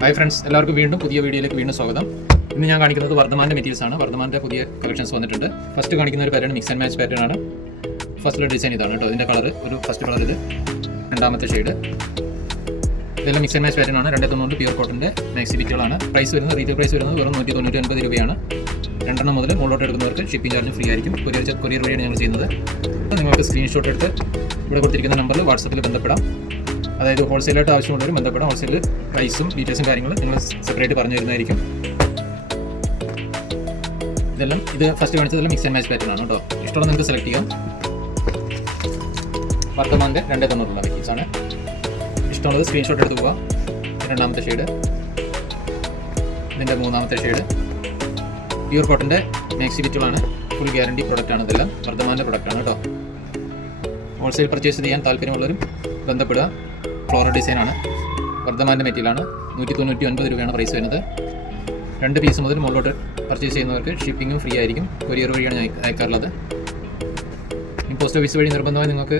Hi friends, എല്ലാവർക്കും വീണ്ടും പുതിയ വീഡിയോയിലേക്ക് വീണ്ടും സ്വാഗതം. ഇന്ന് ഞാൻ കാണിക്കുന്നത് വർദ്ധമാൻ്റെ മെറ്റീരിയൽസ് ആണ്. വർദ്ധമാൻ്റെ പുതിയ കളക്ഷൻസ് വന്നിട്ടുണ്ട്. ഫസ്റ്റ് കാണിക്കുന്ന ഒരു pattern mix and match pattern ആണ്. ഫസ്റ്റിലെ ഡിസൈൻ ഇതാണ് കേട്ടോ. ഇതിൻ്റെ കളർ ഒരു ഫസ്റ്റ് കളർ ഇത്, രണ്ടാമത്തെ ഷെയ്ഡ്. ഇതെല്ലാം മിക്സ് ആൻഡ് മാച്ച് പാറ്റേൺ ആണ്. 290 പ്യൂർ കോട്ടൻ്റെ മാക്സി ബിറ്റുകളാണ്. പ്രൈസ് വരുന്നത് റീറ്റെയിൽ പ്രൈസ് വരുന്നത് വെറും 199 രൂപയാണ്. രണ്ടെണ്ണം മുതൽ മുകളിലോട്ട് എടുക്കുന്നവർക്ക് ഷിപ്പിംഗ് ചാർജ് ഫ്രീ ആയിരിക്കും. കൊറിയർ വഴിയാണ് ഞങ്ങൾ ചെയ്യുന്നത്. അപ്പോൾ നിങ്ങൾക്ക് സ്ക്രീൻഷോട്ട് എടുത്ത് ഇവിടെ കൊടുത്തിരിക്കുന്ന നമ്പറിൽ വാട്സപ്പിൽ ബന്ധപ്പെടാം. അതായത് ഹോൾസെയിലായിട്ട് ആവശ്യമുള്ളവർ ബന്ധപ്പെടാം. ഹോൾസെയിൽ പ്രൈസും ഡീറ്റെയിൽസും കാര്യങ്ങളും നിങ്ങൾ സെപ്പറേറ്റ് പറഞ്ഞു തരുന്നതായിരിക്കും. ഇത് ഫസ്റ്റ് കാണിച്ചതെല്ലാം മിക്സ് ആൻഡ് മാച്ച് പാറ്റേൺ ആണ് കേട്ടോ. ഇഷ്ടമുള്ള നിങ്ങൾക്ക് സെലക്ട് ചെയ്യാം. വർദ്ധമാൻ്റെ 290 മെറ്റീരിയൽസ് ആണ്. ഇഷ്ടമുള്ളത് സ്ക്രീൻഷോട്ട് എടുത്ത് പോവുക. രണ്ടാമത്തെ ഷെയ്ഡ്, ഇതിൻ്റെ മൂന്നാമത്തെ ഷെയ്ഡ്. പ്യൂർ കോട്ടൻ്റെ മാക്സി ബിറ്റുകളാണ്. ഫുൾ ഗ്യാരണ്ടി പ്രൊഡക്റ്റാണ്. ഇതെല്ലാം വർദ്ധമാൻ്റെ പ്രൊഡക്റ്റാണ് കേട്ടോ. ഹോൾസെയിൽ പർച്ചേസ് ചെയ്യാൻ താല്പര്യമുള്ളവരും ബന്ധപ്പെടുക. ഫ്ലോറൽ ഡിസൈനാണ്. വർദ്ധമാൻ്റെ മെറ്റീരിയലാണ്. 199 രൂപയാണ് പ്രൈസ് വരുന്നത്. 2 പീസ് മുതൽ മുകളിലോട്ട് പർച്ചേസ് ചെയ്യുന്നവർക്ക് ഷിപ്പിങ്ങും ഫ്രീ ആയിരിക്കും. കൊറിയർ വഴിയാണ് അയക്കാറുള്ളത്. പോസ്റ്റ് ഓഫീസ് വഴി നിർബന്ധമായി നിങ്ങൾക്ക്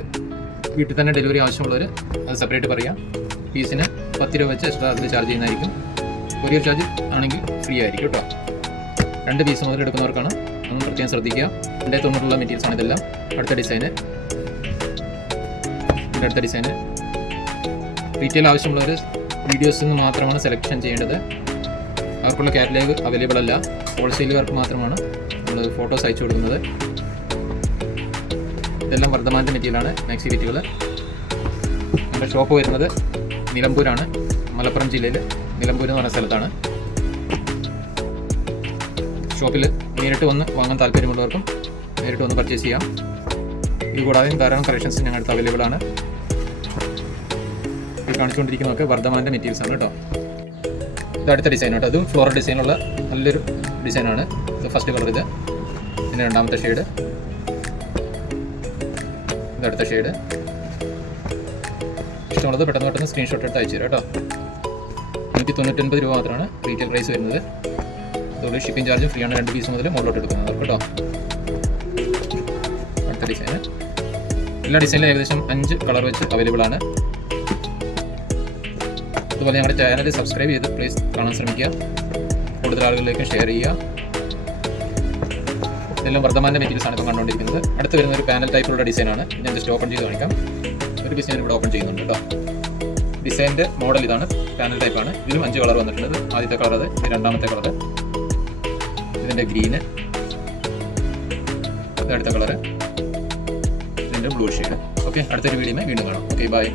വീട്ടിൽ തന്നെ ഡെലിവറി ആവശ്യമുള്ളവർ അത് സെപ്പറേറ്റ് പറയാം. പീസിന് 10 രൂപ വെച്ച് എക്സ്ട്രാ അതിൽ ചാർജ് ചെയ്യുന്നതായിരിക്കും. കൊറിയർ ചാർജ് ആണെങ്കിൽ ഫ്രീ ആയിരിക്കും കേട്ടോ. 2 പീസ് മുതൽ എടുക്കുന്നവർക്കാണ്. ഒന്നും പ്രത്യേകം ശ്രദ്ധിക്കുക. 290 മെറ്റീരിയൽസ് ആണ് ഇതെല്ലാം. അടുത്ത ഡിസൈന്, അടുത്ത ഡിസൈന്. റീറ്റെയിൽ ആവശ്യമുള്ളവർ വീഡിയോസിൽ നിന്ന് മാത്രമാണ് സെലക്ഷൻ ചെയ്യേണ്ടത്. അവർക്കുള്ള കാറ്റലോഗ് അവൈലബിൾ അല്ല. ഹോൾസെയിലുകാർക്ക് മാത്രമാണ് നമ്മൾ ഫോട്ടോസ് അയച്ചു കൊടുക്കുന്നത്. ഇതെല്ലാം വർദ്ധമാൻ്റെ മെറ്റീരിയലാണ്. മാക്സി ബിറ്റുകൾ. നമ്മുടെ ഷോപ്പ് വരുന്നത് നിലമ്പൂരാണ്. മലപ്പുറം ജില്ലയിൽ നിലമ്പൂർ എന്ന് പറഞ്ഞ സ്ഥലത്താണ്. ഷോപ്പിൽ നേരിട്ട് വന്ന് വാങ്ങാൻ താല്പര്യമുള്ളവർക്കും നേരിട്ട് വന്ന് പർച്ചേസ് ചെയ്യാം. ഇത് കൂടാതെ ധാരാളം കളക്ഷൻസ് ഞങ്ങളുടെ അവൈലബിൾ ആണ്. ഇത് കാണിച്ചുകൊണ്ടിരിക്കുന്നതൊക്കെ വർദ്ധമാൻ്റെ മെറ്റീരിയൽസ് ആണ് കേട്ടോ. ഇത് അടുത്ത ഡിസൈൻ കേട്ടോ. അതും ഫ്ലോറൽ ഡിസൈനുള്ള നല്ലൊരു ഡിസൈനാണ്. ഇത് ഫസ്റ്റ് കളർ ഇത്, പിന്നെ രണ്ടാമത്തെ ഷെയ്ഡ്, ഇതടുത്ത ഷെയ്ഡ്. ഇഷ്ടമുള്ളത് പെട്ടെന്ന് സ്ക്രീൻഷോട്ട് എടുത്ത് അയച്ചു തരാം കേട്ടോ. 199 രൂപ മാത്രമാണ് റീറ്റെയിൽ പ്രൈസ് വരുന്നത്. അതുകൊണ്ട് ഷിപ്പിംഗ് ചാർജും ഫ്രീ ആണ്. 2 പീസ് മുതൽ മുകളിലോട്ട് എടുക്കുന്നത് കേട്ടോ. അടുത്ത ഡിസൈന്. എല്ലാ ഡിസൈനിലും ഏകദേശം 5 കളർ വെച്ച് അവൈലബിൾ ആണ്. അതുപോലെ ഞങ്ങളുടെ ചാനൽ സബ്സ്ക്രൈബ് ചെയ്ത് പ്ലീസ് കാണാൻ ശ്രമിക്കുക. കൂടുതൽ ആളുകളിലേക്ക് ഷെയർ ചെയ്യുക. ഇതെല്ലാം വർദ്ധമാൻ്റെ മെറ്റീരിയൽസ് ആണ് ഇപ്പോൾ കണ്ടുകൊണ്ടിരിക്കുന്നത്. അടുത്ത് വരുന്ന ഒരു പാനൽ ടൈപ്പിലുള്ള ഡിസൈനാണ്. ഞാൻ ജസ്റ്റ് ഓപ്പൺ ചെയ്ത് കാണിക്കാം. ഒരു പീസ് ഞാൻ ഇവിടെ ഓപ്പൺ ചെയ്യുന്നുണ്ട് കേട്ടോ. ഡിസൈൻ്റെ മോഡൽ ഇതാണ്. പാനൽ ടൈപ്പാണ്. ഇതിലും 5 കളർ വന്നിട്ടുണ്ട്. ആദ്യത്തെ കളർ അത്, രണ്ടാമത്തെ കളർ, ഇതിൻ്റെ ഗ്രീന്, ഇത് അടുത്ത കളറ്, ഇതിൻ്റെ ബ്ലൂ ഷെയ്ഡ്. ഓക്കെ, അടുത്തൊരു വീഡിയോയിൽ വീണ്ടും കാണാം. Okay, by.